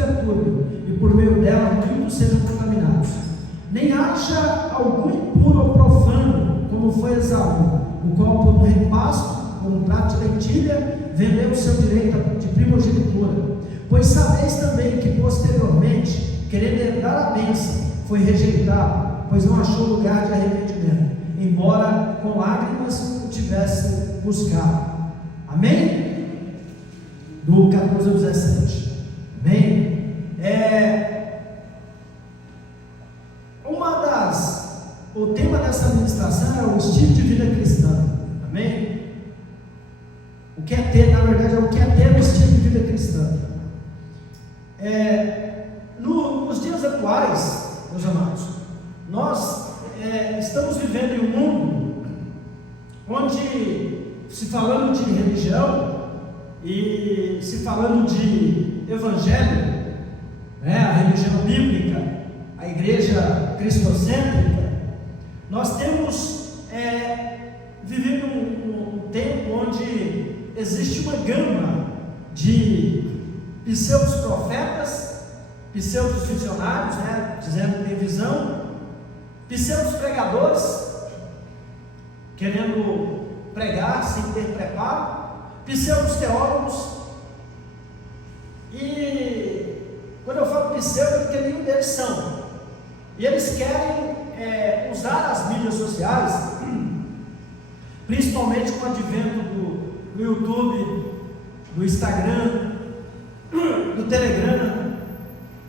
perturbe, e por meio dela muitos sejam contaminados. Nem haja algum impuro ou profano, como foi Esaú, o qual por um repasto, com um prato de lentilha, vendeu o seu direito de primogenitura. Pois sabeis também que posteriormente, querendo herdar a bênção, foi rejeitado, pois não achou lugar de arrependimento, embora com lágrimas o tivesse buscado. Amém? Do 14 ao 17. Amém? O tema dessa ministração é o estilo de vida cristã. Amém? O que é ter, na verdade, é o que é ter um estilo de vida cristã. Nos dias atuais, meus amados, nós estamos vivendo em um mundo onde, se falando de religião e se falando de evangelho, a religião bíblica, a igreja cristocêntrica, nós temos vivido um tempo onde existe uma gama de pseudos profetas, pseudos visionários, dizendo que tem visão, pseudos pregadores, querendo pregar sem ter preparo, pseudos teólogos. E quando eu falo pseudo, é porque nenhum deles são, e eles querem usar as mídias sociais, principalmente com o advento do YouTube, do Instagram, do Telegram,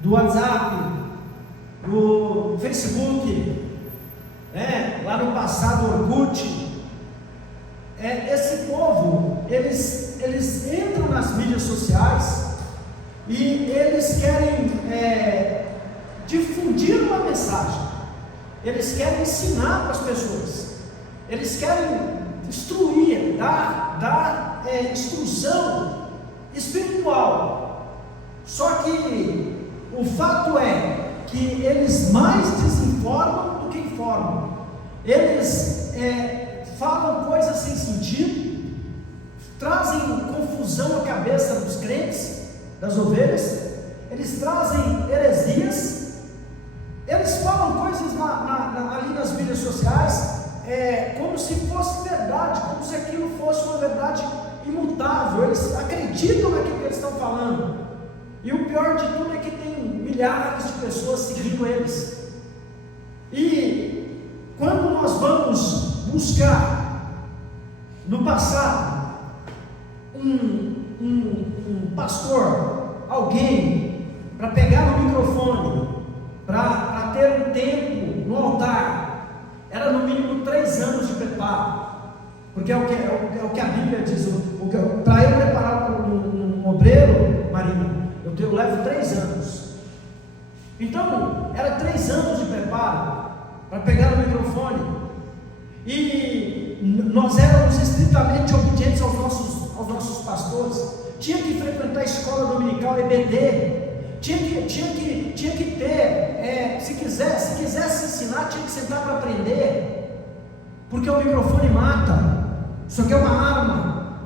do WhatsApp, do Facebook, lá no passado Orkut. Esse povo, eles entram nas mídias sociais e eles querem difundir uma mensagem, eles querem ensinar para as pessoas, eles querem instruir, dar instrução espiritual. Só que o fato é que eles mais desinformam do que informam. Eles falam coisas sem sentido, trazem confusão à cabeça dos crentes, das ovelhas. Eles trazem heresias. Eles falam coisas ali nas mídias sociais, como se fosse verdade, como se aquilo fosse uma verdade imutável. Eles acreditam naquilo que eles estão falando, e o pior de tudo é que tem milhares de pessoas seguindo eles. E quando nós vamos buscar no passado um pastor, alguém para pegar no microfone, para ter um tempo no altar, era no mínimo 3 anos de preparo, porque é o que a Bíblia diz. Para eu preparar um obreiro, Marina, eu levo 3 anos. Então era 3 anos de preparo para pegar o microfone, e nós éramos estritamente obedientes aos nossos pastores. Tinha que frequentar a escola dominical EBD, tinha que ter, se quisesse ensinar, tinha que sentar para aprender, porque o microfone mata, isso aqui é uma arma.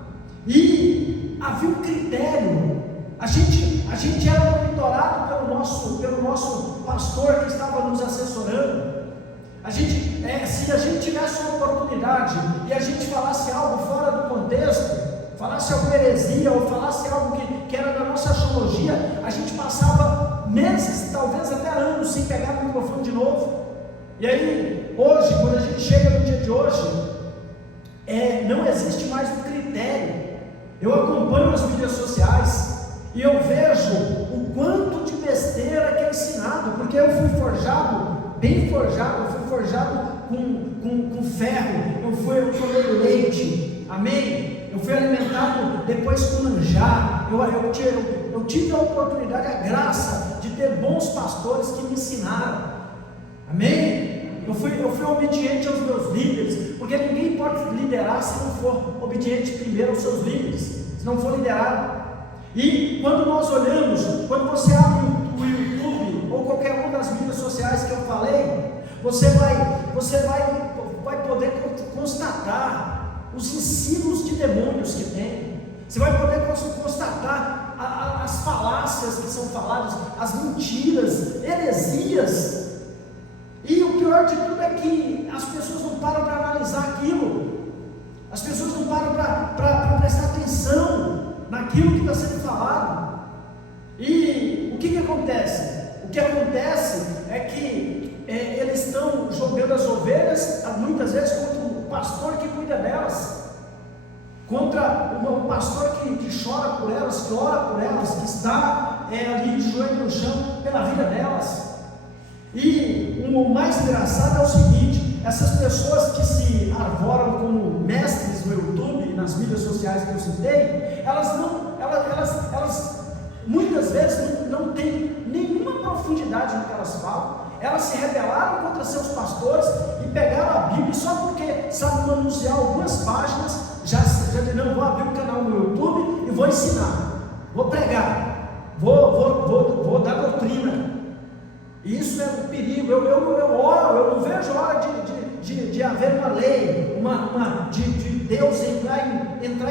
E havia um critério. A gente era monitorado pelo nosso pastor que estava nos assessorando. Se a gente tivesse uma oportunidade e a gente falasse algo fora do contexto, falasse alguma heresia ou falasse algo que era da nossa teologia, a gente passava meses, talvez até anos, sem pegar o microfone de novo. E aí, hoje, quando a gente chega no dia de hoje, não existe mais um critério. Eu acompanho as mídias sociais e eu vejo o quanto de besteira que é ensinado, porque eu fui forjado, bem forjado, eu fui forjado com ferro, eu tomei leite, amém? Eu fui alimentado depois com manjar. Eu tive a oportunidade, a graça de ter bons pastores que me ensinaram, amém? Eu fui obediente aos meus líderes, porque ninguém pode liderar se não for obediente primeiro aos seus líderes, se não for liderado. E quando nós olhamos, quando você abre o YouTube ou qualquer uma das mídias sociais que eu falei, você vai poder constatar os ensinos de demônios que tem. Você vai poder constatar as falácias que são faladas, as mentiras, heresias. E o pior de tudo é que as pessoas não param para analisar aquilo, as pessoas não param para prestar atenção naquilo que está sendo falado. E o que acontece? O que acontece é que eles estão jogando as ovelhas, muitas vezes, contra o pastor que cuida delas, contra o pastor que chora por elas, que ora por elas, que está ali de joelho no chão pela vida delas. E o mais engraçado é o seguinte: essas pessoas que se arvoram como mestres no YouTube, nas mídias sociais que eu citei, elas muitas vezes não têm nenhuma profundidade no que elas falam. Elas se rebelaram contra seus pastores e pegaram a Bíblia só porque sabem manusear algumas páginas, já não, vou abrir um canal no YouTube e vou ensinar, vou pregar, vou dar doutrina. Isso é um perigo. Eu oro, eu não vejo a hora de haver uma lei, de Deus entrar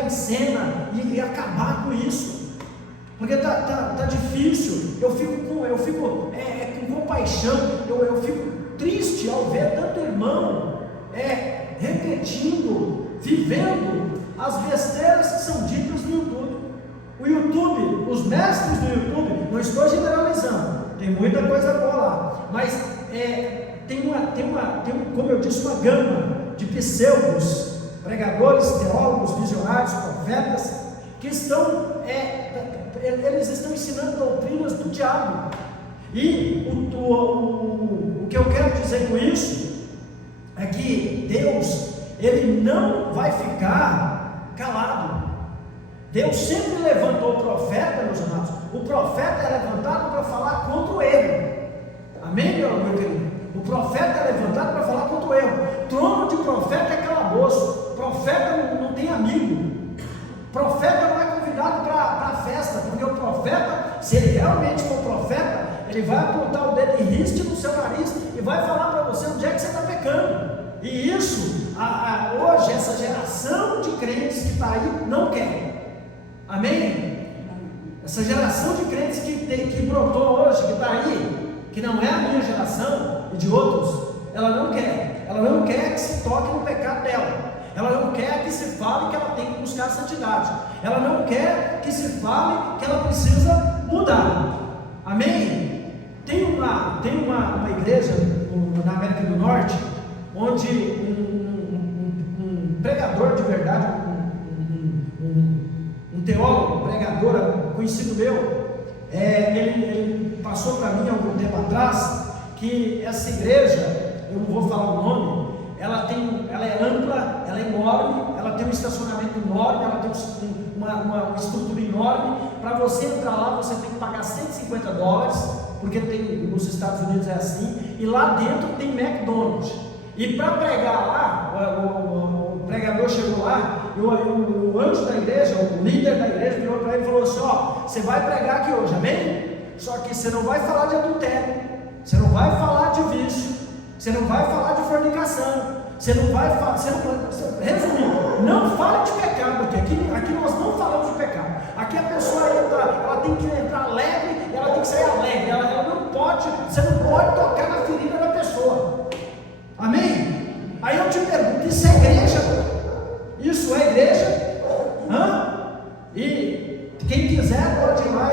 em cena e acabar com isso, porque tá difícil. Eu fico com compaixão, eu fico triste ao ver tanto irmão repetindo, vivendo as besteiras que são ditas no YouTube. O YouTube, os mestres do YouTube, não estou generalizando, tem muita coisa boa lá, mas tem como eu disse, uma gama de pseudos, pregadores, teólogos, visionários, profetas, que eles estão ensinando doutrinas do diabo. E o que eu quero dizer com isso é que Deus, Ele não vai ficar calado. Deus sempre levantou o profeta, meus amados. O profeta é levantado para falar contra o erro. Amém, meu querido? O profeta é levantado para falar contra o erro. Trono de profeta é calabouço. Profeta não tem amigo. Profeta não é convidado para a festa, porque o profeta, se ele realmente for profeta, ele vai apontar o dedo em riste no seu nariz e vai falar para você onde é que você está pecando. E isso, hoje, essa geração de crentes que está aí, não quer. Amém? Essa geração de crentes que brotou hoje, que está aí, que não é a minha geração e de outros, ela não quer que se toque no pecado dela, ela não quer que se fale que ela tem que buscar a santidade, ela não quer que se fale que ela precisa mudar. Amém? Tem uma igreja na América do Norte, onde um pregador de verdade, um teólogo, pregador conhecido meu, ele passou para mim há algum tempo atrás que essa igreja, eu não vou falar o nome, ela é ampla, ela é enorme, ela tem um estacionamento enorme, ela tem uma estrutura enorme. Para você entrar lá, você tem que pagar $150, porque nos Estados Unidos é assim, e lá dentro tem McDonald's. E para pregar lá, o pregador chegou lá, e o anjo da igreja, o líder da igreja, virou para ele e falou assim: você vai pregar aqui hoje, amém? Só que você não vai falar de adultério, você não vai falar de vício, você não vai falar de fornicação, você não vai falar, resumindo, não fale de pecado aqui nós não falamos de pecado. Aqui a pessoa entra, ela tem que entrar alegre, ela tem que sair alegre, ela não pode, você não pode tocar na ferida da pessoa. Amém? Aí eu te pergunto, isso é igreja? Isso é igreja? E quem quiser pode ir lá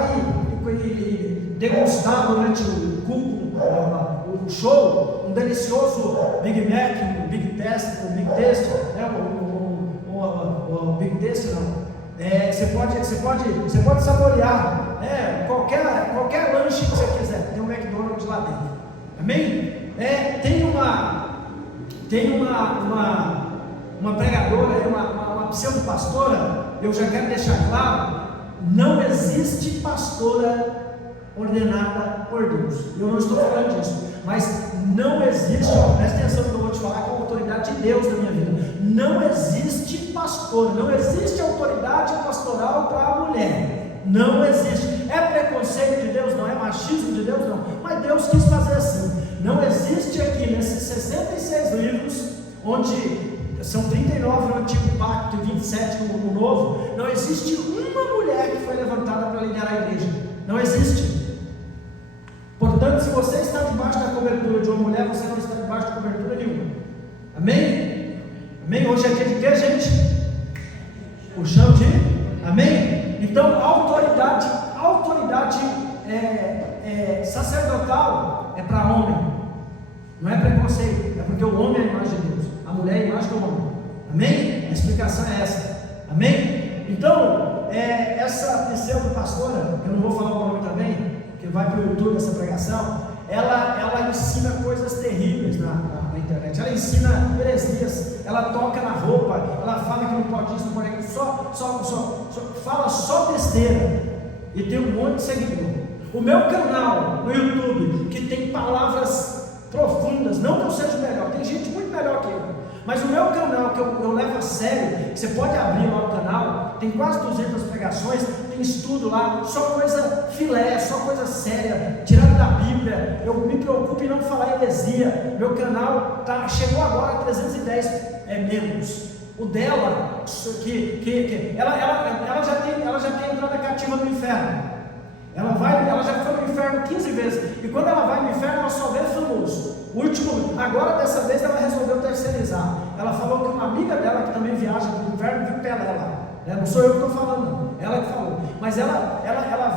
e degustar durante o culto, o show, um delicioso Big Mac, um Big Taste, o Big Taste não. Você pode saborear, qualquer lanche que você quiser, tem um McDonald's lá dentro. Amém? Tem uma pregadora, uma pseudo-pastora, eu já quero deixar claro, não existe pastora ordenada por Deus. Eu não estou falando disso, mas não existe, presta atenção no que eu vou te falar com a autoridade de Deus na minha vida. Não existe pastor, não existe autoridade pastoral para a mulher. Não existe. É preconceito de Deus? Não. É machismo de Deus? Não. Mas Deus quis fazer assim. Não existe aqui nesses 66 livros, onde são 39 no Antigo Pacto e 27 no Novo. Não existe uma mulher que foi levantada para liderar a igreja. Não existe. Portanto, se você está debaixo da cobertura de uma mulher, você não está debaixo de cobertura nenhuma. Amém? Amém? Hoje é dia de quê, gente? O chão de? Amém? Então, a autoridade sacerdotal é para homem. Não é preconceito, é porque o homem é a imagem de Deus, a mulher é a imagem do homem. Amém? A explicação é essa. Amém? Então, essa pseudo-pastora, que eu não vou falar o nome também, que vai para o YouTube essa pregação, ela ensina coisas terríveis na internet. Ela ensina heresias, ela toca na roupa, ela fala que não pode isso, não pode aquilo, fala só besteira e tem um monte de seguidor. O meu canal no YouTube, que tem palavras profundas, não que eu seja melhor, tem gente muito melhor que eu, mas o meu canal que eu levo a sério, você pode abrir lá o canal, tem quase 200 pregações, tem estudo lá, só coisa filé, só coisa séria, tirado da Bíblia. Eu me preocupo em não falar heresia. Meu canal chegou agora a 310 membros. O dela, ela já tem entrada cativa no inferno. Ela já foi no inferno 15 vezes, e quando ela vai no inferno, ela só vê famoso. Agora dessa vez ela resolveu terceirizar. Ela falou que uma amiga dela que também viaja para o inferno viu Pelé lá. Não sou eu que estou falando, não. Ela que falou. Mas ela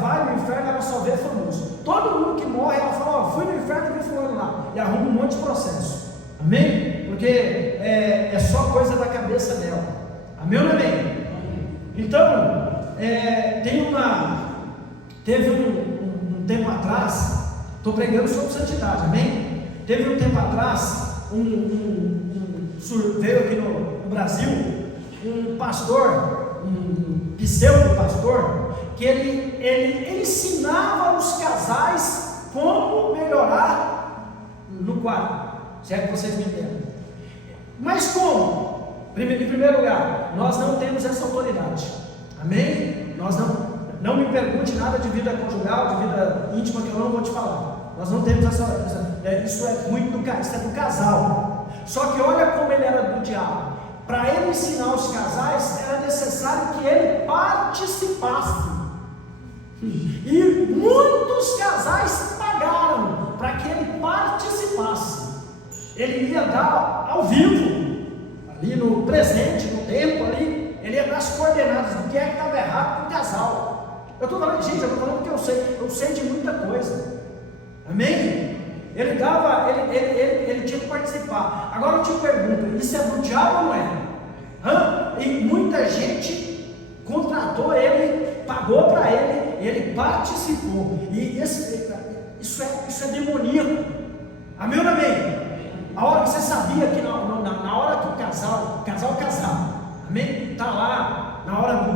vai no inferno, ela só vê famoso. Todo mundo que morre, ela fala: fui no inferno e vi fulano lá. E arruma um monte de processo. Amém? Porque é só coisa da cabeça dela. Amém ou não amém? Então, teve um tempo atrás, estou pregando sobre santidade, amém? Teve um tempo atrás, veio aqui no Brasil, um pastor, um pseudo-pastor, que ele ensinava os casais como melhorar no quarto, se é que vocês me entendem. Mas como? Em primeiro lugar, nós não temos essa autoridade, amém? Nós não me pergunte nada de vida conjugal, de vida íntima, que eu não vou te falar. Nós não temos isso é muito isso é do casal. Só que olha como ele era do diabo. Para ele ensinar os casais, era necessário que ele participasse. E muitos casais pagaram para que ele participasse. Ele ia dar ao vivo, ali no presente, no tempo ali, ele ia dar as coordenadas do que é que estava errado com o casal. Eu estou falando, gente, eu estou falando que eu sei de muita coisa. Amém? Ele tinha que participar. Agora eu te pergunto, isso é do diabo ou não é? E muita gente contratou ele, pagou para ele participou. E isso é demoníaco. Amém ou não amém? Você sabia que na hora que o casal casava, amém? Está lá. Na hora do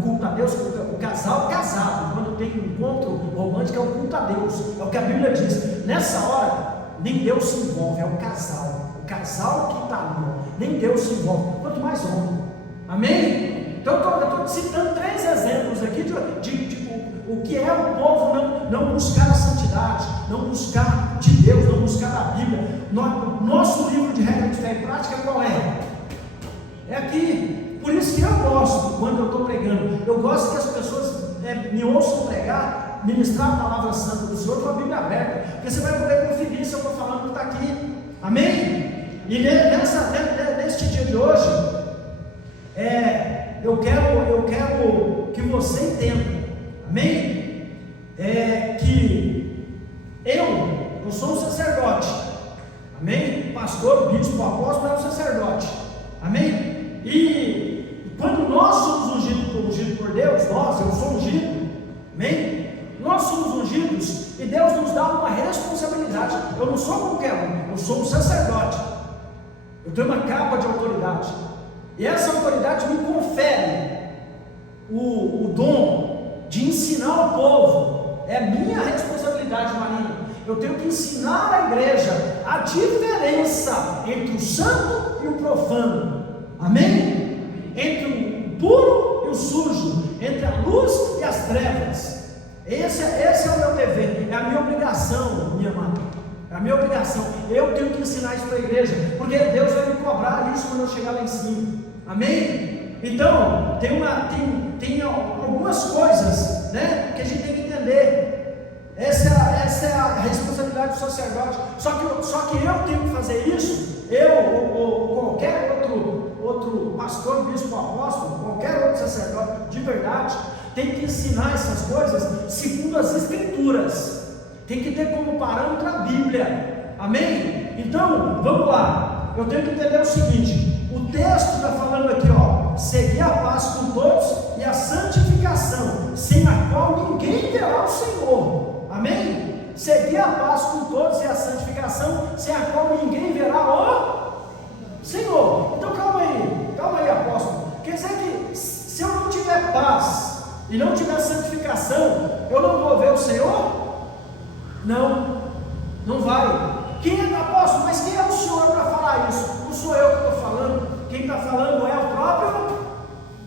culto a Deus, o casal casado, quando tem um encontro romântico, é o culto a Deus, é o que a Bíblia diz. Nessa hora, nem Deus se envolve, é o casal que está ali, nem Deus se envolve, quanto mais homem. Amém? Então eu estou citando 3 exemplos aqui de o que é o povo não buscar a santidade, não buscar de Deus, não buscar a Bíblia. Nosso livro de regra de fé e prática qual é? É aqui. Por isso que eu gosto, quando eu estou pregando, eu gosto que as pessoas me ouçam pregar, ministrar a palavra santa do Senhor com a Bíblia aberta, porque você vai poder conferir se eu estou falando que está aqui. Amém? E neste dia de hoje, eu quero que você entenda, amém? Que eu sou um sacerdote, amém? Pastor, bispo, apóstolo é um sacerdote, amém? E quando nós somos ungidos por Deus, eu sou ungido, amém? Nós somos ungidos e Deus nos dá uma responsabilidade. Eu não sou qualquer um, eu sou um sacerdote. Eu tenho uma capa de autoridade. E essa autoridade me confere o dom de ensinar ao povo. É minha responsabilidade, Marina. Eu tenho que ensinar à igreja a diferença entre o santo e o profano. Amém? Entre o puro e o sujo, entre a luz e as trevas. Esse é o meu dever, é a minha obrigação, minha amada. É a minha obrigação. Eu tenho que ensinar isso para a igreja, porque Deus vai me cobrar isso quando eu chegar lá em cima. Amém? Então, tem algumas coisas, né, que a gente tem que entender. Essa é a responsabilidade do sacerdote. Só que eu tenho que fazer isso. Eu ou qualquer outro pastor, bispo, apóstolo, qualquer outro sacerdote de verdade, tem que ensinar essas coisas segundo as Escrituras. Tem que ter como parâmetro a Bíblia. Amém? Então, vamos lá. Eu tenho que entender o seguinte: o texto está falando aqui, ó, seguir a paz com todos e a santificação, sem a qual ninguém verá o Senhor. Amém? Seguir a paz com todos e a santificação, sem a qual ninguém verá o Senhor. Então calma aí, apóstolo. Quer dizer que se eu não tiver paz e não tiver santificação, eu não vou ver o Senhor? Não vai. Quem é, apóstolo? Mas quem é o Senhor para falar isso? Não sou eu que estou falando. Quem está falando é o próprio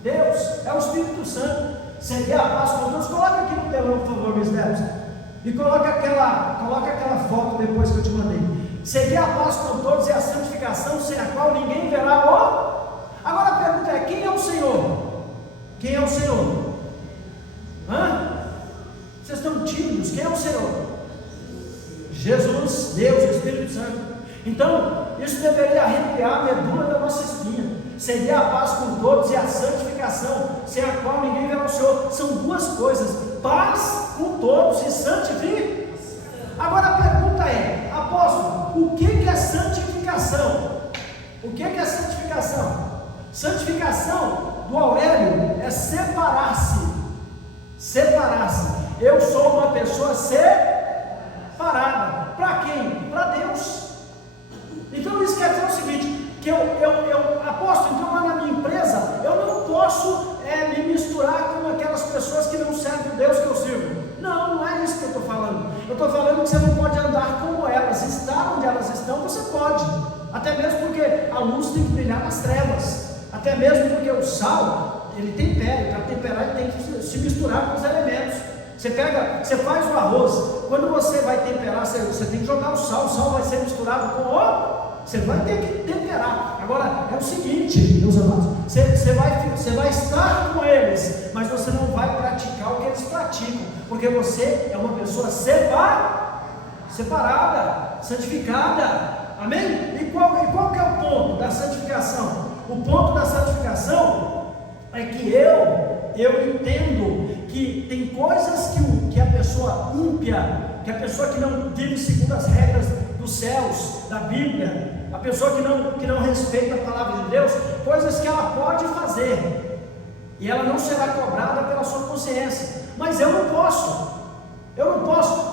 Deus, é o Espírito Santo. Seguir a paz com todos. Coloca aqui no telão, por favor, meus netos. E coloca aquela foto depois que eu te mandei. Seguir a paz com todos e a santificação, sem a qual ninguém verá o. Agora a pergunta é: quem é o Senhor? Quem é o Senhor? Vocês estão tímidos? Quem é o Senhor? Jesus, Deus, o Espírito Santo. Então, isso deveria arrepiar a medula da nossa espinha. Seguir a paz com todos e a santificação, sem a qual ninguém verá o Senhor. São duas coisas: paz com todos e santificação. Agora a pergunta é: apóstolo, o que é santificação? O que é santificação? Santificação do Aurélio é separar-se. Eu sou uma pessoa separada. Para quem? Para Deus. Então isso quer dizer o seguinte: que apóstolo, então lá na minha empresa eu não posso me misturar com aquelas pessoas que não servem o Deus que eu sirvo. Não é isso que eu estou falando. Eu estou falando que você não pode andar como elas. Estar onde elas estão você pode, até mesmo porque a luz tem que brilhar nas trevas, até mesmo porque o sal, ele tempera, para temperar ele tem que se misturar com os elementos. Você faz o arroz, quando você vai temperar, você tem que jogar o sal vai ser misturado com o. Você vai ter que temperar. Agora, é o seguinte, meus amados, você vai estar com eles, mas você não vai praticar o que eles praticam, porque você é uma pessoa separada, santificada. Amém? E qual que é o ponto da santificação? O ponto da santificação é que eu entendo que tem coisas que a pessoa ímpia, que a pessoa que não vive segundo as regras dos céus, da Bíblia, a pessoa que não respeita a palavra de Deus, coisas que ela pode fazer, e ela não será cobrada pela sua consciência. Mas eu não posso,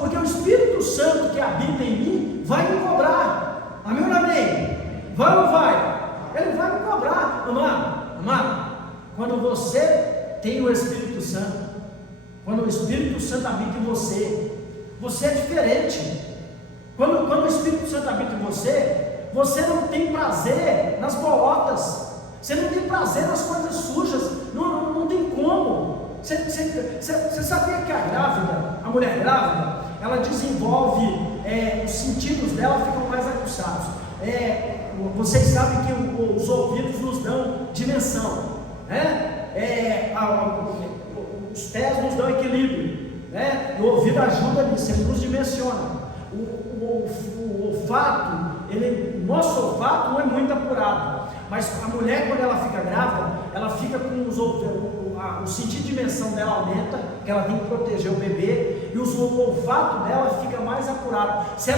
porque o Espírito Santo que habita em mim vai me cobrar. Amém ou não amém? Vai ou não vai? Ele vai me cobrar. Amado, quando você tem o Espírito Santo, quando o Espírito Santo habita em você é diferente. Quando o Espírito Santo habita em você não tem prazer nas bolotas, você não tem prazer nas coisas sujas, não tem como. Você sabia que a mulher grávida, ela desenvolve, os sentidos dela ficam mais aguçados. Vocês sabem que os ouvidos nos dão dimensão, né? Os pés nos dão equilíbrio, né? O ouvido ajuda nisso, ele nos dimensiona. O olfato, nosso olfato não é muito apurado, mas a mulher, quando ela fica grávida, ela fica com o sentido de dimensão dela aumenta, que ela tem que proteger o bebê, e o olfato dela fica mais apurado. Se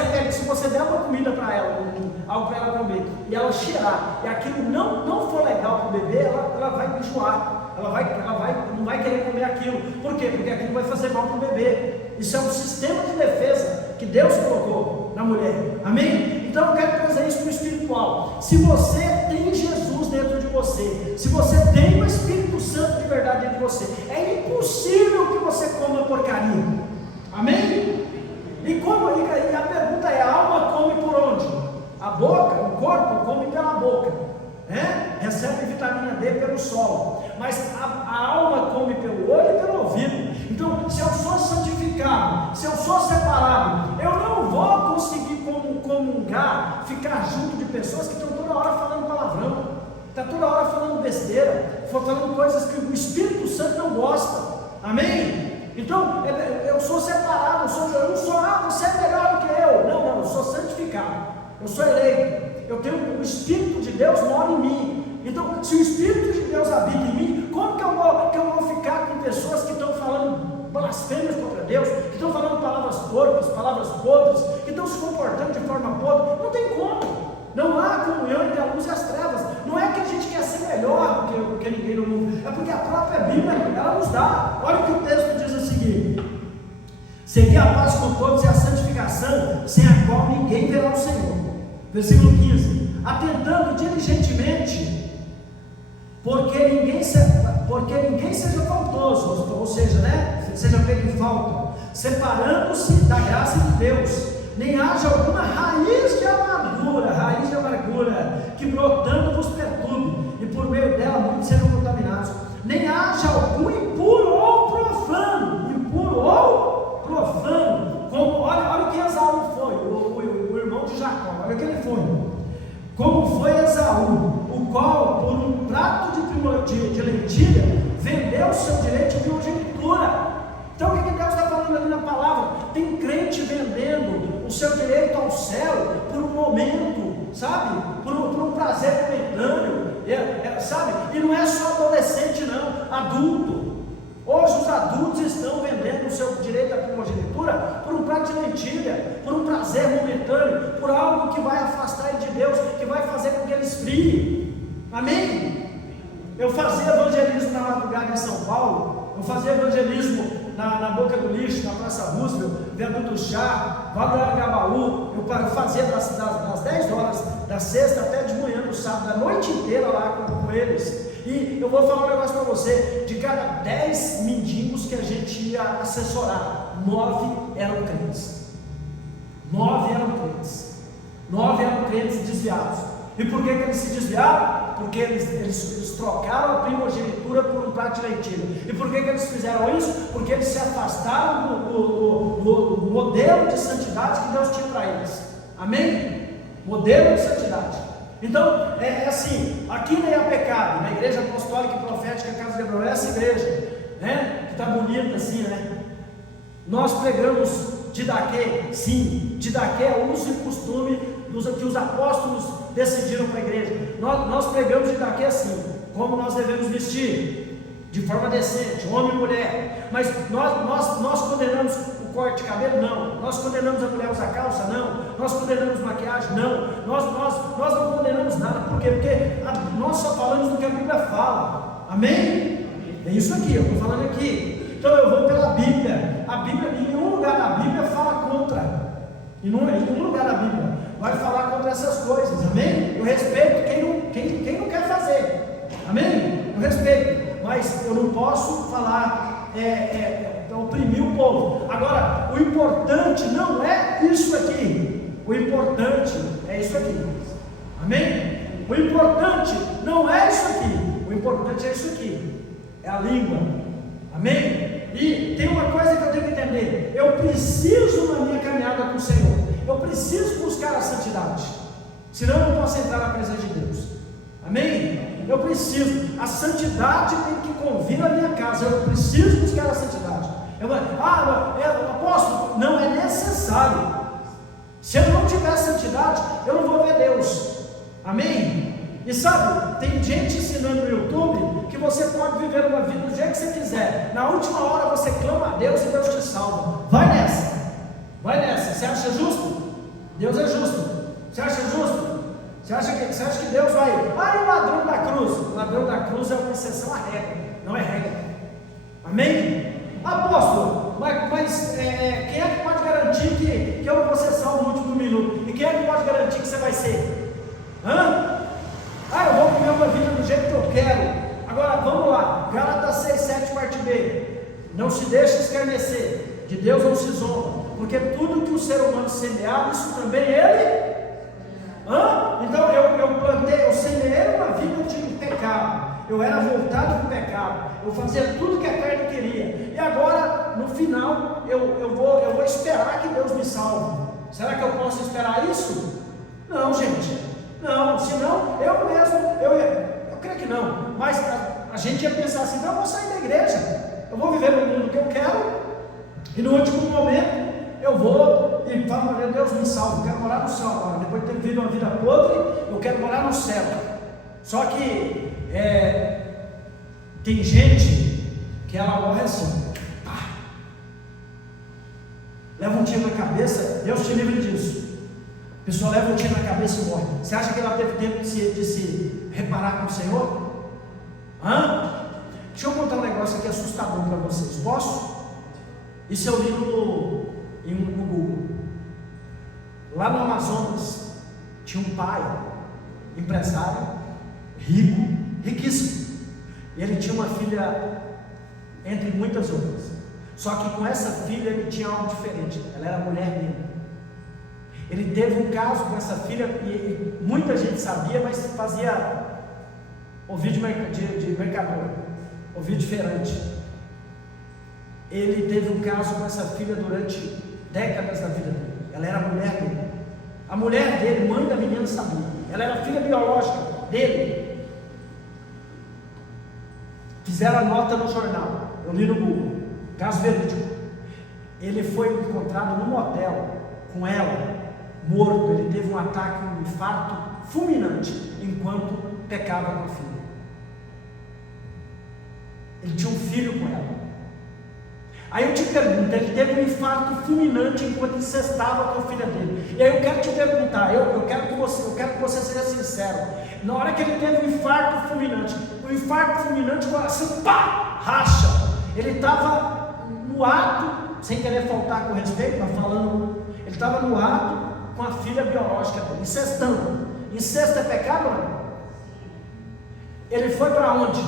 você der uma comida para ela, algo para ela comer, e ela cheirar, e aquilo não for legal para o bebê, ela vai enjoar, não vai querer comer aquilo. Por quê? Porque aquilo vai fazer mal para o bebê. Isso é um sistema de defesa que Deus colocou na mulher. Amém? Então eu quero trazer isso para o espiritual. Se você tem Jesus dentro de você, se você tem o Espírito Santo de verdade dentro de você, é impossível que você coma porcaria. Amém? E a pergunta é: a alma come por onde? A boca, o corpo come pela boca, né? Recebe vitamina D pelo sol, mas a alma come pelo olho e pelo ouvido. Então, se eu sou santificado, se eu sou separado, eu não vou conseguir, como comungar, ficar junto de pessoas que estão toda hora falando palavrão, está toda hora falando besteira, falando coisas que o Espírito Santo não gosta. Amém? Então, eu sou separado, eu não sou, você é melhor do que eu. Não, eu sou santificado, eu sou eleito, eu tenho o Espírito de Deus mora em mim. Então, se o Espírito de Deus habita em mim, como que eu vou ficar com pessoas que estão falando blasfêmias contra Deus, que estão falando palavras porcas, palavras podres, que estão se comportando de forma podre? Não tem como. Não há comunhão entre a luz e as trevas. Não é que a gente quer ser melhor do que ninguém no mundo, é porque a própria Bíblia, ela nos dá. Olha o que o texto diz a seguir: seguir a paz com todos e a santificação, sem a qual ninguém verá o Senhor. Versículo 15: atentando diligentemente, porque ninguém seja faltoso, ou seja, seja pego em falta, separando-se da graça de Deus, nem haja alguma raiz de amargura, que brotando vos perturbe, e por meio dela muitos sejam contaminados. Nem haja algum impuro ou profano, como, olha o que Esaú foi, o irmão de Jacó, olha o que ele foi, como foi Esaú, o qual por um prato de lentilha vendeu o seu direito de primogenitura. Então o que Deus está falando ali na palavra? Tem crente vendendo o seu direito ao céu por um momento, sabe? Por um prazer momentâneo, sabe? E não é só adolescente não, adulto. Hoje os adultos estão vendendo o seu direito à primogenitura por um prato de lentilha, por um prazer momentâneo, por algo que vai afastar ele de Deus, que vai fazer com que ele esfrie. Amém? Eu fazia evangelismo na madrugada em São Paulo, eu fazia evangelismo na Boca do Lixo, na Praça Roosevelt, Viaduto do Chá, Vale do Anhangabaú. Eu fazia das 10 horas da sexta até de manhã no sábado, a noite inteira lá com eles. E eu vou falar um negócio para você: de cada 10 mendigos que a gente ia assessorar, 9 eram crentes. 9 eram crentes desviados. E por que eles se desviaram? Porque eles trocaram a primogenitura por um prato de lentilha. E por que eles fizeram isso? Porque eles se afastaram do modelo de santidade que Deus tinha para eles. Amém? Modelo de santidade. Então, é assim, aqui nem há pecado, na Igreja Apostólica e Profética Casa de Abraão, é essa igreja, né? Que está bonita assim, né? Nós pregamos Didaquê, sim, Didaquê é o uso e costume que os apóstolos decidiram para a igreja. Nós pregamos Didaquê assim, como nós devemos vestir, de forma decente, homem e mulher. Mas nós condenamos o corte de cabelo? Não. Nós condenamos a mulher usar calça? Não. Nós condenamos maquiagem? Não. Nós não condenamos nada. Por quê? Porque nós só falamos do que a Bíblia fala. Amém? É isso aqui, eu estou falando aqui. Então eu vou pela Bíblia. A Bíblia, em nenhum lugar da Bíblia fala contra. Em nenhum lugar da Bíblia vai falar contra essas coisas. Amém? Eu respeito quem não quer fazer. Amém? Eu respeito. Mas eu não posso falar, oprimir o povo. Agora, o importante não é isso aqui. O importante é isso aqui. Amém? O importante não é isso aqui. O importante é isso aqui. É a língua. Amém? E tem uma coisa que eu tenho que entender: eu preciso, na minha caminhada com o Senhor, eu preciso buscar a santidade, senão eu não posso entrar na presença de Deus. Amém? Eu preciso, a santidade tem que convir na minha casa. Eu preciso buscar a santidade. Apóstolo, não é necessário. Se eu não tiver santidade, eu não vou ver Deus. Amém? E sabe, tem gente ensinando no YouTube que você pode viver uma vida do jeito que você quiser. Na última hora você clama a Deus e Deus te salva. Vai nessa. Você acha justo? Deus é justo. Você acha justo? Você acha que Deus vai? E o ladrão da cruz? O ladrão da cruz é uma exceção à regra, não é regra. Amém? Apóstolo, mas quem é que pode garantir que eu vou ser salvo no último minuto? E quem é que pode garantir que você vai ser? Eu vou viver uma vida do jeito que eu quero. Agora vamos lá, Gálatas 6:7, parte B. Não se deixe escarnecer, de Deus não se zomba, porque tudo que o ser humano semear, isso também ele. Então eu semeei uma vida de pecado, eu era voltado para o pecado, eu fazia tudo que a carne queria, e agora no final eu vou esperar que Deus me salve. Será que eu posso esperar isso? Não, gente, não, senão eu mesmo, eu creio que não, mas a gente ia pensar assim, não, eu vou sair da igreja, eu vou viver no mundo que eu quero, e no último momento eu vou e falo, meu Deus me salve, eu quero morar no céu agora, depois de ter vivido uma vida podre, eu quero morar no céu. Só que tem gente que ela morre assim, pá, leva um tiro na cabeça, Deus te livre disso. A pessoa leva um tiro na cabeça e morre. Você acha que ela teve tempo de se reparar com o Senhor? Deixa eu contar um negócio aqui assustador para vocês, posso? Isso eu li no Google. Lá no Amazonas tinha um pai, empresário, rico, riquíssimo, e ele tinha uma filha entre muitas outras, só que com essa filha ele tinha algo diferente, ela era mulher dele. Ele teve um caso com essa filha e muita gente sabia, mas fazia ouvir de mercador, ouvir diferente. Ele teve um caso com essa filha durante décadas da vida dele. Ela era a mulher dele. A mulher dele, mãe da menina, sabia. Ela era filha biológica dele. Fizeram a nota no jornal. Eu li no Google. Caso verídico. Ele foi encontrado num motel com ela, morto. Ele teve um ataque, um infarto fulminante enquanto pecava com a filha. Ele tinha um filho com ela. Aí eu te pergunto, ele teve um infarto fulminante enquanto incestava com a filha dele. E aí eu quero te perguntar, eu quero que você seja sincero. Na hora que ele teve um infarto fulminante, o coração pá, racha. Ele estava no ato, sem querer faltar com respeito, mas falando, ele estava no ato com a filha biológica dele, incestando. Incesto é pecado ou não? Ele foi para onde?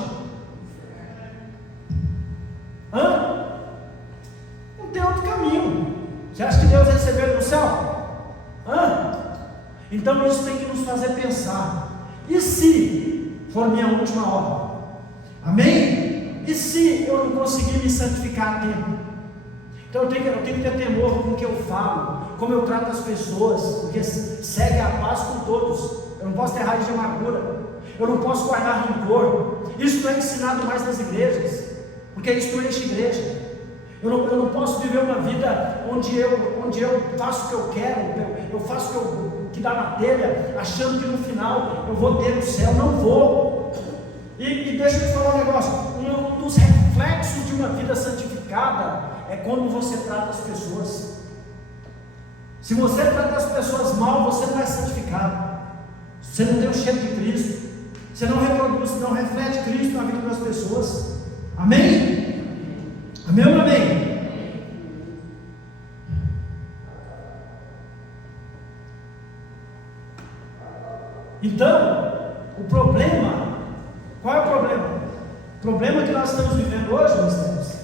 Não tem outro caminho. Você acha que Deus recebeu ele no céu? Então isso tem que nos fazer pensar. E se for minha última hora? Amém? E se eu não conseguir me santificar a tempo? Então eu tenho que ter temor com o que eu falo, como eu trato as pessoas, porque segue a paz com todos. Eu não posso ter raiz de amargura, eu não posso guardar rancor. Isso não é ensinado mais nas igrejas, porque isso não enche igreja. Eu não posso viver uma vida onde eu faço o que eu quero, eu faço o que dá na telha, achando que no final eu vou ter o céu. Não vou. E deixa eu te falar um negócio, um dos reflexos de uma vida santificada é como você trata as pessoas. Se você trata as pessoas mal, você não é santificado, você não tem o cheiro de Cristo, você não reproduz, não reflete Cristo na vida das pessoas. Amém? Amém ou não amém? Então, o problema, qual é o problema? O problema que nós estamos vivendo hoje, meus irmãos,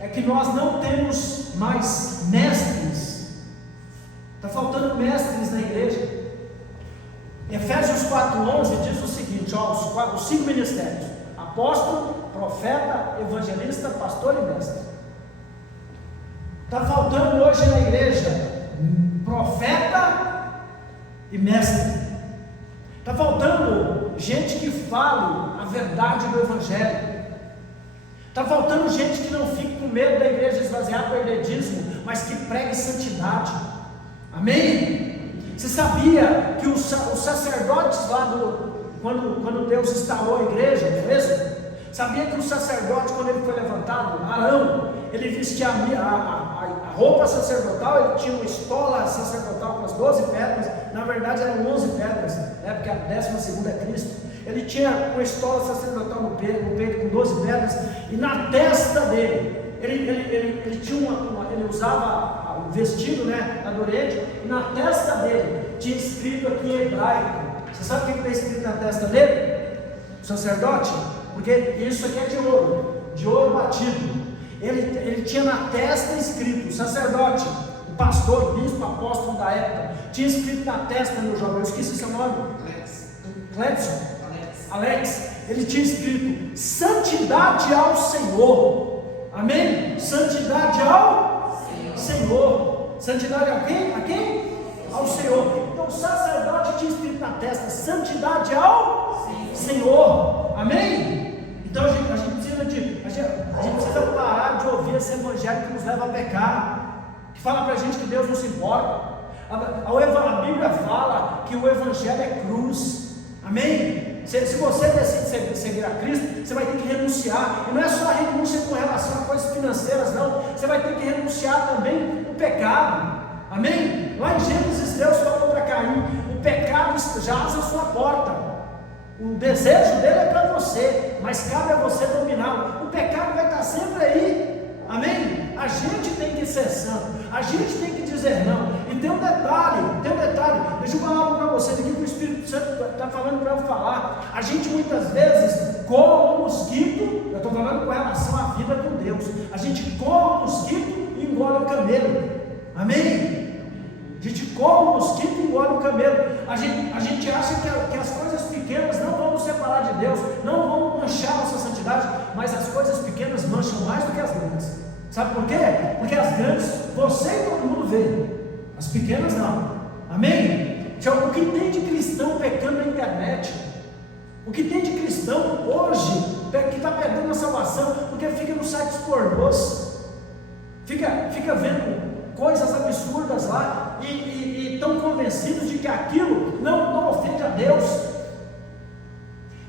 é que nós não temos mais mestres. Está faltando mestres na igreja. Efésios 4:11 diz o seguinte, os 5 ministérios: apóstolo, profeta, evangelista, pastor e mestre. Está faltando hoje na igreja profeta e mestre. Está faltando gente que fale a verdade do evangelho. Está faltando gente que não fique com medo da igreja esvaziar, perder dízimo, mas que pregue santidade. Amém? Você sabia que os sacerdotes lá quando Deus instalou a igreja, beleza? Sabia que o sacerdote, quando ele foi levantado, Arão, ele vestia a roupa sacerdotal, ele tinha uma estola sacerdotal com as 12 pedras, na verdade eram 11 pedras, né, porque a 12ª é Cristo. Ele tinha uma estola sacerdotal no peito com 12 pedras, e na testa dele, ele tinha ele usava o vestido, né, do Oriente, e na testa dele tinha escrito aqui em hebraico. Você sabe o que está escrito na testa dele? O sacerdote? Porque isso aqui é de ouro batido. Ele tinha na testa escrito, o sacerdote, o pastor, o bispo, apóstolo da época, tinha escrito na testa, meu jovem, eu esqueci seu nome. Alex. Ele tinha escrito: santidade ao Senhor. Amém? Santidade ao Senhor. Santidade a quem? A quem? ao Senhor. Então, sacerdote tinha escrito na testa: santidade ao Senhor. Amém? Então a gente precisa parar de ouvir esse evangelho que nos leva a pecar, que fala para a gente que Deus não se importa. A Bíblia fala que o evangelho é cruz. Amém? Se você decide seguir a Cristo, você vai ter que renunciar. E não é só a renúncia com relação a coisas financeiras, não. Você vai ter que renunciar também o pecado. Amém? Lá em Gênesis, Deus falou para Caim: o pecado jaz à sua porta. O desejo dele é para você, mas cabe a você dominá-lo. O pecado vai estar sempre aí. Amém? A gente tem que ser santo, a gente tem que dizer não. E tem um detalhe, deixa eu falar algo para vocês aqui que o Espírito Santo está falando para eu falar. A gente muitas vezes come um mosquito, eu estou falando com relação à vida com Deus. A gente come um mosquito e engole o camelo. Amém? A gente come o mosquito e engole o camelo. A gente acha que as coisas pequenas não vão nos separar de Deus, não vão manchar nossa santidade, mas as coisas pequenas mancham mais do que as grandes. Sabe por quê? Porque as grandes você e todo mundo vê, as pequenas não. Amém? O que tem de cristão pecando na internet? O que tem de cristão hoje que está perdendo a salvação porque fica nos sites pornôs, fica vendo coisas absurdas lá e estão convencidos de que aquilo não ofende a Deus.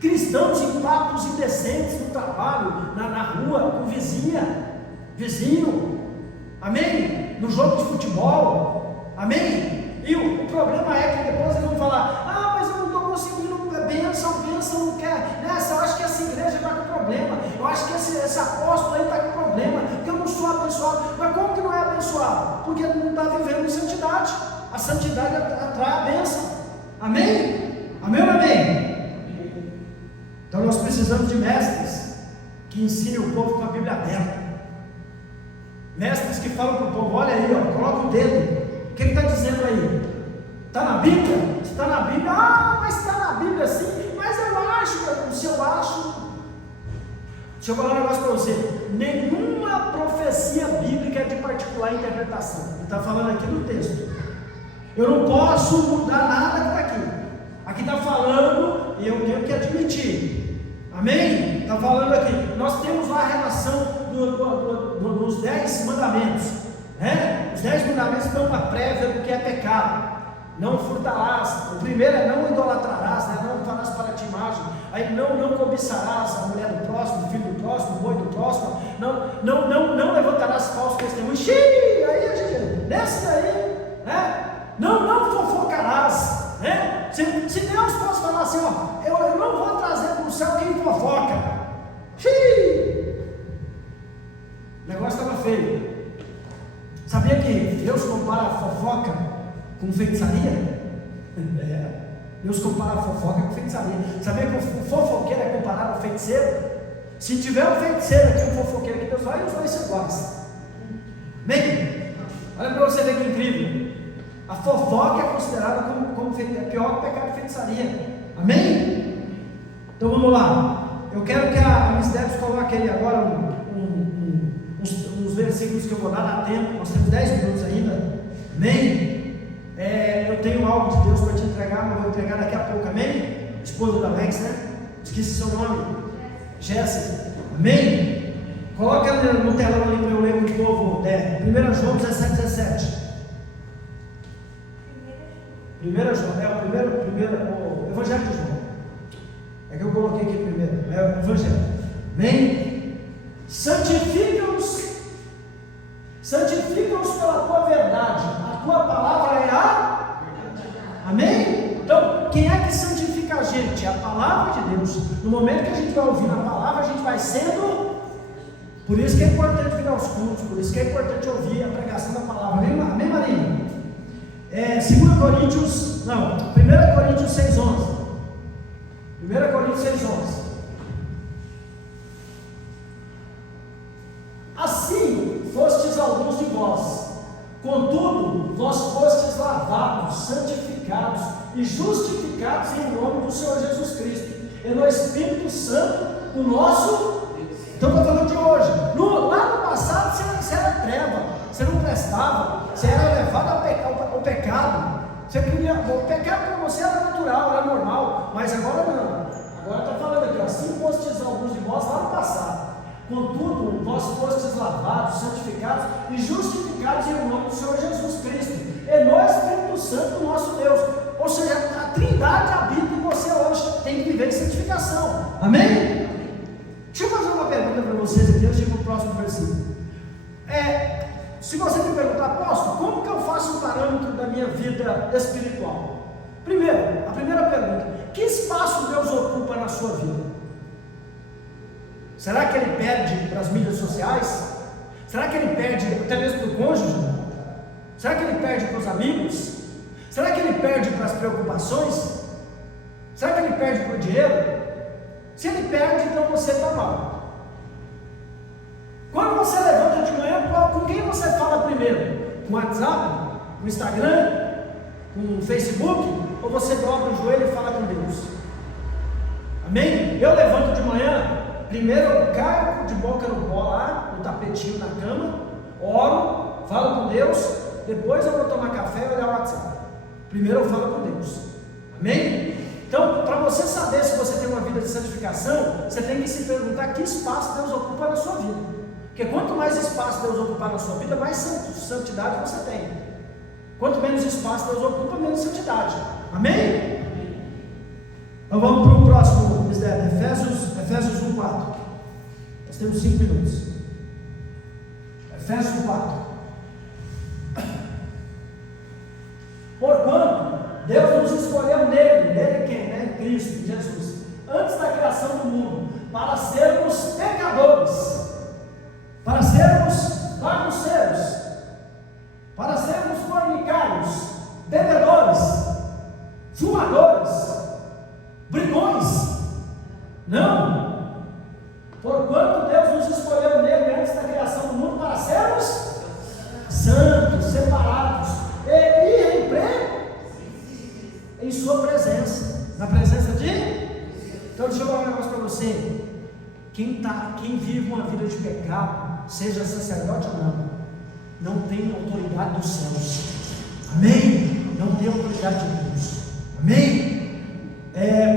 Cristãos em papos indecentes no trabalho, na rua, com vizinho, amém? No jogo de futebol, amém? E o problema é que depois eles vão falar: mas eu não estou conseguindo bênção, não quer, né? Eu acho que essa igreja está com problema, eu acho que esse apóstolo aí está com problema, porque eu não sou abençoado. Mas como que não é abençoado? Porque não está vivendo em santidade. A santidade atrai a bênção. Amém? Amém ou amém? Então nós precisamos de mestres que ensinem o povo com a Bíblia aberta, mestres que falam para o povo: olha aí, coloca o dedo, o que está dizendo aí? Está na Bíblia? Se está na Bíblia, mas está na Bíblia sim, mas eu acho, se eu acho. Deixa eu falar um negócio para você: nenhuma profecia bíblica é de particular interpretação. Ele está falando aqui no texto. Eu não posso mudar nada que está aqui. Aqui está falando e eu tenho que admitir. Amém? Está falando aqui. Nós temos lá a relação dos 10 mandamentos. Né? Os 10 mandamentos dão uma prévia do que é pecado. Não furtarás. O primeiro é: não idolatrarás, né? Não farás para ti imagem. Aí não cobiçarás a mulher do próximo, o filho do próximo, o boi do próximo. Não levantarás falso testemunho. Aí a gente, nesse daí, né? Não fofocarás, né? Se Deus fosse falar assim: eu não vou trazer para o céu quem fofoca. O negócio estava feio. Sabia que Deus compara a fofoca com feitiçaria? Deus compara a fofoca com feitiçaria. Sabia que o fofoqueiro é comparado ao feiticeiro? Se tiver um feiticeiro aqui, um fofoqueiro aqui, Deus vai, os dois são iguais. Amém? Olha para você ver que incrível. A fofoca é considerada como pior que o pecado de feitiçaria. Amém? Então vamos lá. Eu quero que a Miss Debs coloque aí agora uns versículos que eu vou dar. Dá tempo, nós temos 10 minutos ainda. Amém? Eu tenho algo de Deus para te entregar, mas vou entregar daqui a pouco. Amém? Esposa da Lex, né? Esqueci seu nome. Jéssica. Amém? Coloca no telão ali para eu ler com o povo. 1 João 17. 1 João, o Evangelho de João. É que eu coloquei aqui primeiro. É o Evangelho. Amém? Santifica-os pela tua verdade. A tua palavra é a. Amém? Então, quem é que santifica a gente? É a palavra de Deus. No momento que a gente vai ouvir a palavra, a gente vai sendo. Por isso que é importante vir aos cultos, por isso que é importante ouvir a pregação da palavra. Amém, Marinho? 1 Coríntios 6,11. 1 Coríntios 6,11. Assim fostes alguns de vós, contudo vós fostes lavados, santificados e justificados em nome do Senhor Jesus Cristo e no Espírito Santo do nosso. Então estou falando de hoje. Lá no passado você era treva, você não prestava, você era levado ao pecado. Você queria, o pecado para você era natural, era normal, mas agora não. Agora está falando aqui, assim fostes alguns de vós lá no passado. Contudo, vós fostes lavados, santificados e justificados em nome do Senhor Jesus Cristo, e no Espírito Santo do nosso Deus. Ou seja, a Trindade habita em você hoje, tem que viver em santificação. Amém? Deixa eu fazer uma pergunta para vocês aqui, antes de ir para o próximo versículo. Se você me perguntar, apóstolo, como que eu faço um parâmetro da minha vida espiritual? Primeiro, a primeira pergunta: que espaço Deus ocupa na sua vida? Será que Ele perde para as mídias sociais? Será que Ele perde até mesmo para o cônjuge? Será que Ele perde para os amigos? Será que Ele perde para as preocupações? Será que Ele perde para o dinheiro? Se Ele perde, então você está mal. Quando você levanta de manhã, com quem você fala primeiro? Com o WhatsApp? Com o Instagram? Com o Facebook? Ou você dobra o joelho e fala com Deus? Amém? Eu levanto de manhã, primeiro eu caio de boca no pó lá, no tapetinho na cama, oro, falo com Deus, depois eu vou tomar café e olhar o WhatsApp. Primeiro eu falo com Deus. Amém? Então, para você saber se você tem uma vida de santificação, você tem que se perguntar que espaço Deus ocupa na sua vida. Porque quanto mais espaço Deus ocupar na sua vida, mais santidade você tem. Quanto menos espaço Deus ocupa, menos santidade. Amém? Então vamos para o próximo, Efésios 1:4. Nós temos 5 minutos. Efésios 1:4. Porquanto Deus nos escolheu nele quem? Né? Cristo, Jesus, antes da criação do mundo, para sermos pecadores, para sermos bagunceiros, para sermos fornicários, bebedores, fumadores, brigões. Não, porquanto Deus nos escolheu nele antes da criação do mundo para sermos santos, separados e irrepreensíveis em sua presença, na presença de... Então deixa eu falar um negócio para você. Quem vive uma vida de pecado, seja sacerdote ou não tem autoridade dos céus. Amém? Não tem autoridade de Deus. Amém?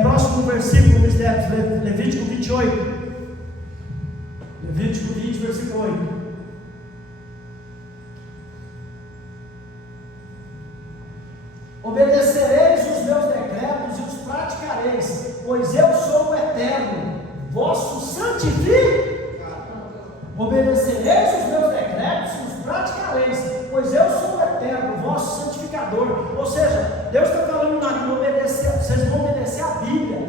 Próximo versículo, Levítico 28. Levítico 20, versículo 8. Obedecereis os meus decretos e os praticareis, pois eu sou o Eterno, vosso santificador. Obedecereis os meus decretos e os praticareis, pois eu sou o Eterno, vosso santificador. Ou seja, Deus está falando em obedecer, vocês vão obedecer a Bíblia.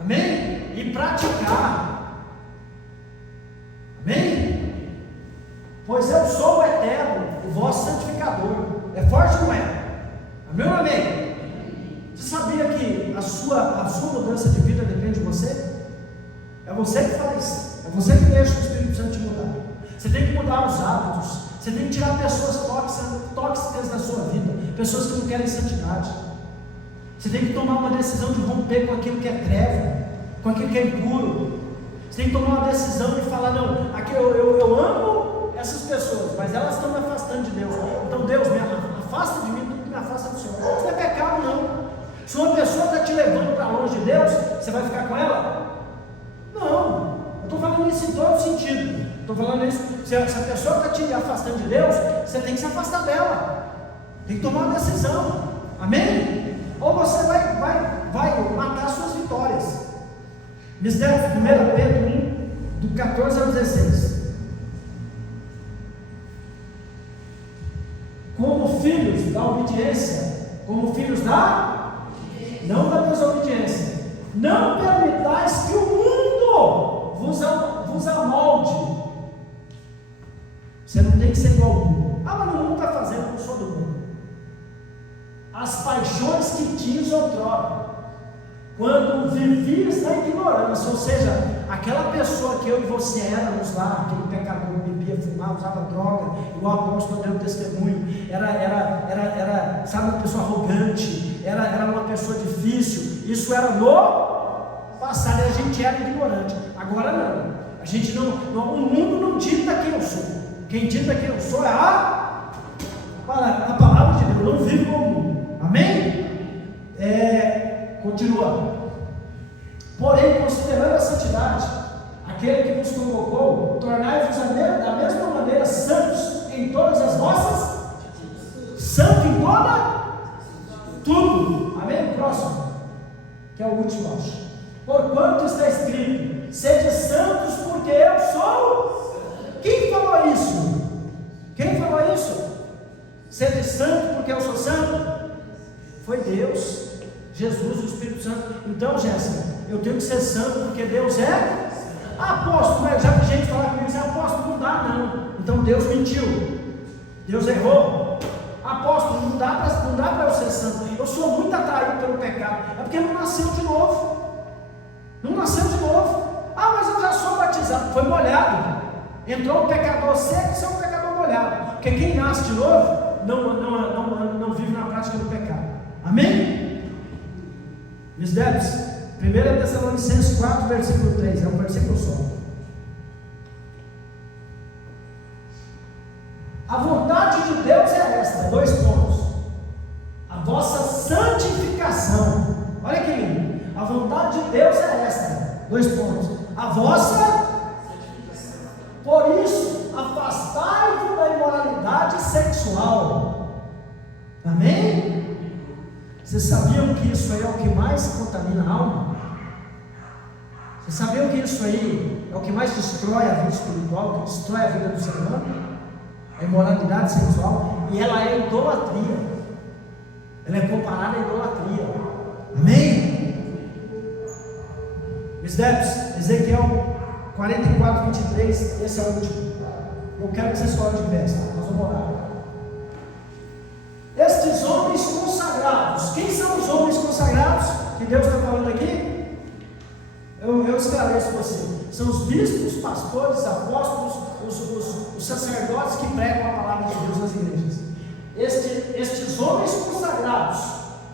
Amém? E praticar. Amém? Pois eu sou o Eterno, o vosso santificador. É forte ou não é? Amém ou não amém? Você sabia que a sua mudança de vida depende de você? É você que faz. É você que deixa o Espírito Santo te mudar. Você tem que mudar os hábitos. Você tem que tirar pessoas tóxicas da sua vida. Pessoas que não querem santidade. Você tem que tomar uma decisão de romper com aquilo que é treva, com aquilo que é impuro. Você tem que tomar uma decisão de falar, não, aqui eu amo essas pessoas, mas elas estão me afastando de Deus. Então Deus me afasta de mim, tudo que me afasta do Senhor. Isso não é pecado não. Se uma pessoa está te levando para longe de Deus, você vai ficar com ela? Não. Eu estou falando isso em todo sentido. Estou falando isso. Se a pessoa está te afastando de Deus, você tem que se afastar dela. Tem que tomar uma decisão. Amém? Ou você vai matar suas vitórias. 1 Pedro 1, do 14 ao 16. Como filhos da obediência, como filhos não da desobediência, não permitais que o mundo vos amolde. Você não tem que ser igual ao mundo. Mas o mundo está fazendo, eu não sou do mundo. As paixões que tinhas outrora, quando vivias na ignorância, ou seja, aquela pessoa que eu e você éramos lá, aquele pecador, bebia, fumava, usava droga, igual o apóstolo deu testemunho, era, sabe, uma pessoa arrogante, era uma pessoa difícil. Isso era no passado, e a gente era ignorante. Agora não, a gente não, o mundo não dita quem eu sou. Quem dita quem eu sou é a palavra de Deus. Eu não vivo continua. Porém, considerando a santidade, aquele que vos convocou, tornai-vos da mesma maneira santos em todas as vossas, santo em toda, tudo. Amém? Próximo, que é o último, acho. Porquanto está escrito: sede santos, porque eu sou. Quem falou isso? Quem falou isso? Sede santo, porque eu sou santo? Foi Deus, Jesus, o Espírito Santo. Então, Jéssica, eu tenho que ser santo porque Deus é. Apóstolo, mas já vi gente falar comigo, apóstolo, não dá não. Então Deus mentiu, Deus errou. Apóstolo, não dá para eu ser santo. Eu sou muito atraído pelo pecado. É porque não nasceu de novo. Não nasceu de novo. Ah, mas eu já sou batizado. Foi molhado. Entrou um pecador seco, você é um pecador molhado. Porque quem nasce de novo não vive na prática do pecado. Amém? Meus Debs, 1 Tessalonicenses 4, versículo 3, é um versículo só. A vontade de Deus é esta, 2 pontos. A vossa santificação. Olha que lindo. A vontade de Deus é esta, 2 pontos. A vossa. Por isso, afastai-vos da imoralidade sexual. Amém? Vocês sabiam que isso aí é o que mais contamina a alma? Vocês sabiam que isso aí é o que mais destrói a vida espiritual, que destrói a vida do ser humano? A imoralidade sexual. E ela é idolatria. Ela é comparada à idolatria. Amém? Meus Debs, Ezequiel 44, 23, esse é o último. Eu quero que vocês falem de festa. Nós vamos orar. Estes homens consagrados, quem são os homens consagrados que Deus está falando aqui? Eu esclareço você. São os bispos, pastores, apóstolos, os sacerdotes que pregam a palavra de Deus nas igrejas. Estes homens consagrados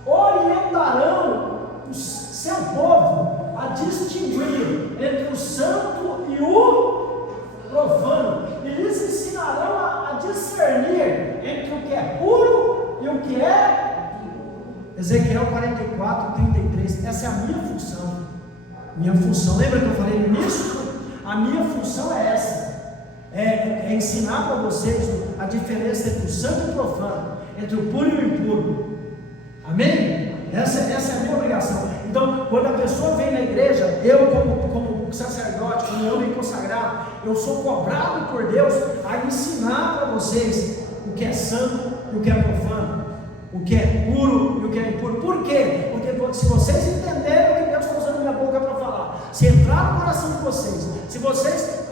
orientarão o seu povo a distinguir entre o santo e o profano, e lhes ensinarão a discernir entre o que é puro e o que é. Ezequiel 44, 33. Essa é a minha função. Minha função, lembra que eu falei no início? A minha função é essa: é ensinar para vocês a diferença entre o santo e o profano, entre o puro e o impuro. Amém? Essa é a minha obrigação. Então, quando a pessoa vem na igreja, eu como sacerdote, como homem consagrado, eu sou cobrado por Deus a ensinar para vocês o que é santo e o que é profano, o que é puro e o que é impuro. Por quê? Porque se vocês entenderem o que Deus está usando minha boca para falar, se entrar no coração de vocês, se vocês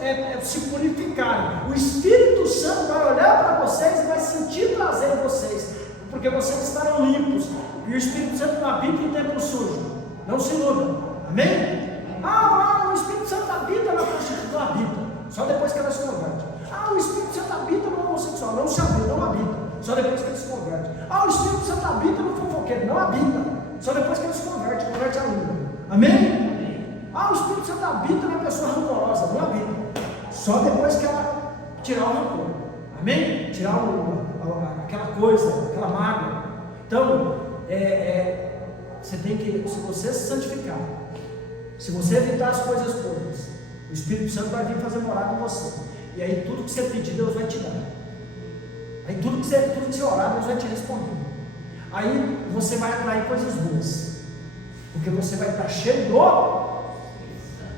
se purificarem, o Espírito Santo vai olhar para vocês e vai sentir prazer em vocês, porque vocês estarão limpos, e o Espírito Santo não habita em templo sujo. Não se iludam. Amém? O Espírito Santo habita na prostituta, não habita, só depois que ela se converte. O Espírito Santo habita no homossexual, não habita, só depois que ele se converte. O Espírito Santo habita no fofoqueiro, não habita, só depois que ele se converte a língua. Amém? O Espírito Santo habita na pessoa rancorosa, não habita, só depois que ela tirar o rancor. Amém? Tirar aquela coisa, aquela mágoa. Então, você tem que, se você se santificar, se você evitar as coisas todas, o Espírito Santo vai vir fazer morada em você. E aí tudo que você pedir, Deus vai te dar. Aí tudo que você orar, Deus vai te responder. Aí você vai atrair coisas boas, porque você vai estar cheio do.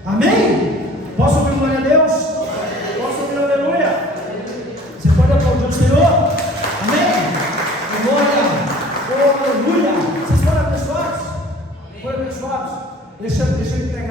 Amém? Posso ouvir glória a Deus? Posso ouvir aleluia? Você pode aplaudir o Senhor? Amém? Glória, aleluia. Vocês foram abençoados? Foram abençoados? Deixa eu entregar.